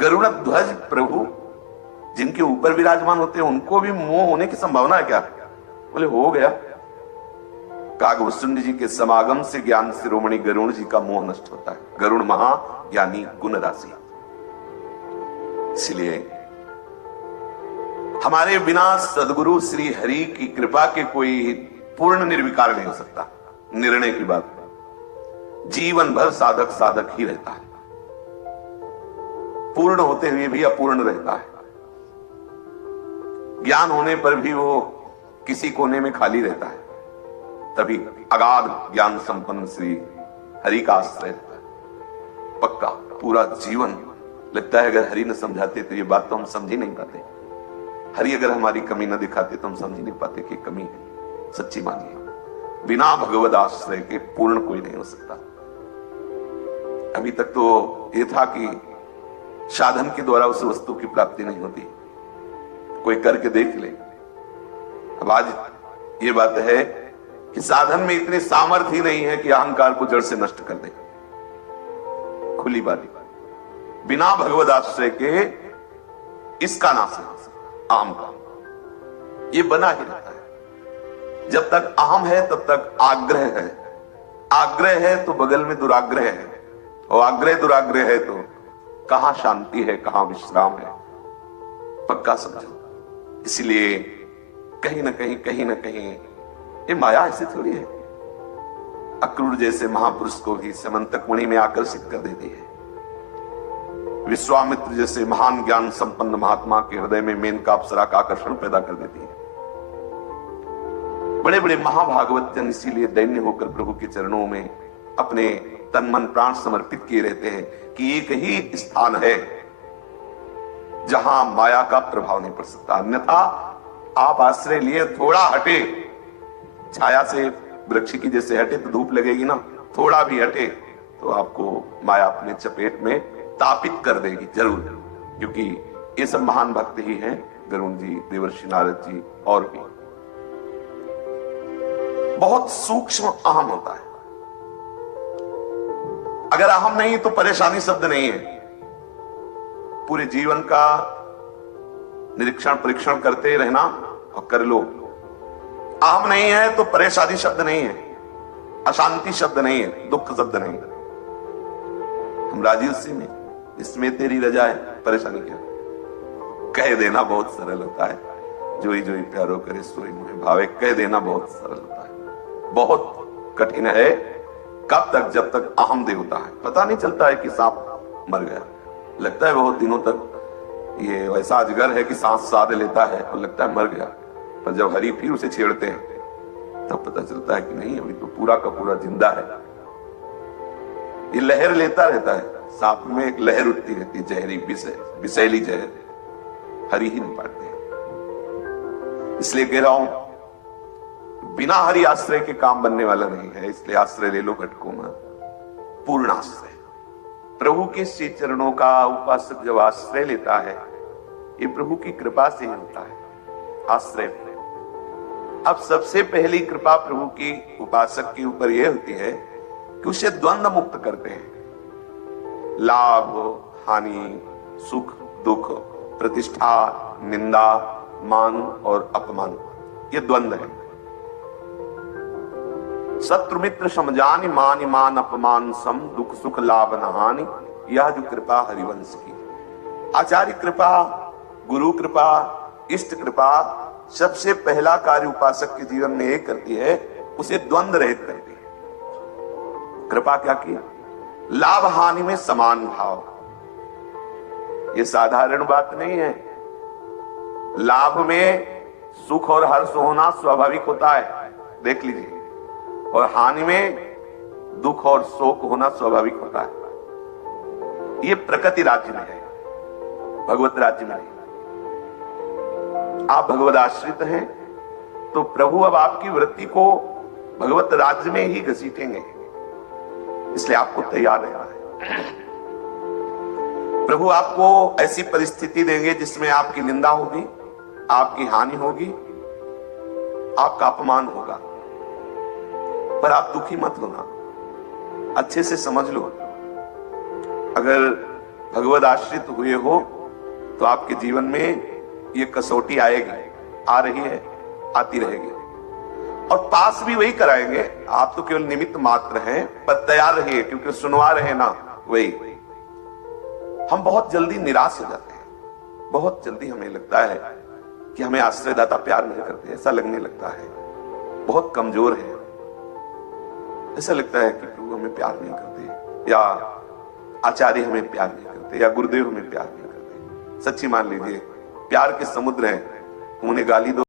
गरुड़ ध्वज प्रभु जिनके ऊपर विराजमान होते हैं उनको भी मोह होने की संभावना है क्या? बोले हो गया। कागभूषुंड जी के समागम से ज्ञान शिरोमणि गरुड़ जी का मोह नष्ट होता है। गरुड़ महाज्ञानी गुण राशि। इसलिए हमारे बिना सदगुरु श्री हरि की कृपा के कोई पूर्ण निर्विकार नहीं हो सकता। निर्णय की बात, जीवन भर साधक साधक ही रहता है, पूर्ण होते हुए भी अपूर्ण रहता है। ज्ञान होने पर भी वो किसी कोने में खाली रहता है। तभी अगाध ज्ञान संपन्न श्री हरि का आश्रय रहता है। पक्का पूरा जीवन लगता है अगर हरि न समझाते तो ये बात तो हम समझ ही नहीं पाते। हरि अगर हमारी कमी न दिखाते तो हम समझ ही नहीं पाते कि कमी है। सच्ची मानिए, बिना भगवद आश्रय के पूर्ण कोई नहीं हो सकता। अभी तक तो ये था कि साधन के द्वारा उस वस्तु की प्राप्ति नहीं होती, कोई करके देख ले। अब आज ये बात है कि साधन में इतनी सामर्थ्य ही नहीं है कि अहंकार को जड़ से नष्ट कर दे। खुली बात, बिना भगवद आश्रय के इसका नाश नहीं हो सकता। अहम का ये बना ही रहता है। जब तक अहम है तब तक आग्रह है, आग्रह है तो बगल में दुराग्रह है, और आग्रह दुराग्रह है तो कहां शांति है, कहां विश्राम है। पक्का समझो। इसलिए कहीं ना कहीं ये माया ऐसी थोड़ी है। अक्रूर जैसे महापुरुष को भी समंतक मणि में आकर्षित कर देती है। विश्वामित्र जैसे महान ज्ञान संपन्न महात्मा के हृदय में मेनका अप्सरा का आकर्षण पैदा कर देती है। बड़े बड़े महाभागवत जन इसीलिए दैन्य होकर प्रभु के चरणों में अपने तन मन प्राण समर्पित किए रहते हैं कि एक ही स्थान है जहां माया का प्रभाव नहीं पड़ सकता। अन्यथा आप आश्रय लिए थोड़ा हटे, छाया से वृक्ष की जैसे हटे तो धूप लगेगी ना, थोड़ा भी हटे तो आपको माया अपने चपेट में तापित कर देगी जरूर। क्योंकि ये सब महान भक्त ही हैं, गरुड़ जी, देवर्षि नारद जी और भी। बहुत सूक्ष्म अहम होता है। अगर अहम नहीं तो परेशानी शब्द नहीं है। पूरे जीवन का निरीक्षण परीक्षण करते रहना और कर लो। अहम नहीं है तो परेशानी शब्द नहीं है, अशांति शब्द नहीं है, दुख शब्द नहीं है। हम राजी उसी में, इसमें तेरी रजा है, परेशानी क्या? कह देना बहुत सरल होता है। जोई जोई प्यारो करे सोई मोहे भावे, कह देना बहुत सरल होता है। बहुत कठिन है कब तक? जब तक अहम देवता है। पता नहीं चलता है कि सांप मर गया, लगता है बहुत दिनों तक ये वैसा अजगर है कि सांस साध लेता है और लगता है मर गया। पर जब हरि फिर उसे छेड़ते हैं तब पता चलता है कि नहीं, अभी तो पूरा का पूरा जिंदा है। ये लहर लेता रहता है। सांप में एक लहर उठती रहती है, जहरी विषैली जहर, हरि ही नहीं पाते। इसलिए कह रहा हूं बिना हरि आश्रय के काम बनने वाला नहीं है। इसलिए आश्रय ले लो घटकों में, पूर्ण आश्रय। प्रभु के श्री चरणों का उपासक जब आश्रय लेता है, ये प्रभु की कृपा से ही होता है आश्रय। अब सबसे पहली कृपा प्रभु की उपासक के ऊपर यह होती है कि उसे द्वंद्व मुक्त करते हैं। लाभ हानि, सुख दुख, प्रतिष्ठा निंदा, मान और अपमान, ये द्वंद्व है। शत्रु मित्र समझानि, मान मान अपमान सम, दुख सुख लाभ न हानि, यह जो कृपा हरिवंश की। आचार्य कृपा, गुरु कृपा, इष्ट कृपा, सबसे पहला कार्य उपासक के जीवन में एक करती है, उसे द्वंद्व रहित करती है। कृपा क्या की? लाभ हानि में समान भाव। यह साधारण बात नहीं है। लाभ में सुख और हर्ष होना स्वाभाविक होता है, देख लीजिए, और हानि में दुख और शोक होना स्वाभाविक होता है। यह प्रकृति राज्य में है, भगवत राज्य में नहीं। आप भगवत आश्रित हैं तो प्रभु अब आपकी वृत्ति को भगवत राज्य में ही घसीटेंगे। इसलिए आपको तैयार रहना है। प्रभु आपको ऐसी परिस्थिति देंगे जिसमें आपकी निंदा होगी, आपकी हानि होगी, आपका अपमान होगा, पर आप दुखी मत होना। अच्छे से समझ लो, अगर भगवद आश्रित हुए हो तो आपके जीवन में ये कसौटी आएगी, आ रही है, आती रहेगी। और पास भी वही कराएंगे, आप तो केवल निमित्त मात्र हैं, पर तैयार रहिए क्योंकि सुनवा रहे ना वही। हम बहुत जल्दी निराश हो जाते हैं, बहुत जल्दी हमें लगता है कि हमें आश्रयदाता प्यार नहीं करते, ऐसा लगने लगता है, बहुत कमजोर है, ऐसा लगता है कि प्रभु हमें प्यार नहीं करते, या आचार्य हमें प्यार नहीं करते, या गुरुदेव हमें प्यार नहीं करते। सच्ची मान लीजिए, प्यार के समुद्र हैं, उन्हें गाली दो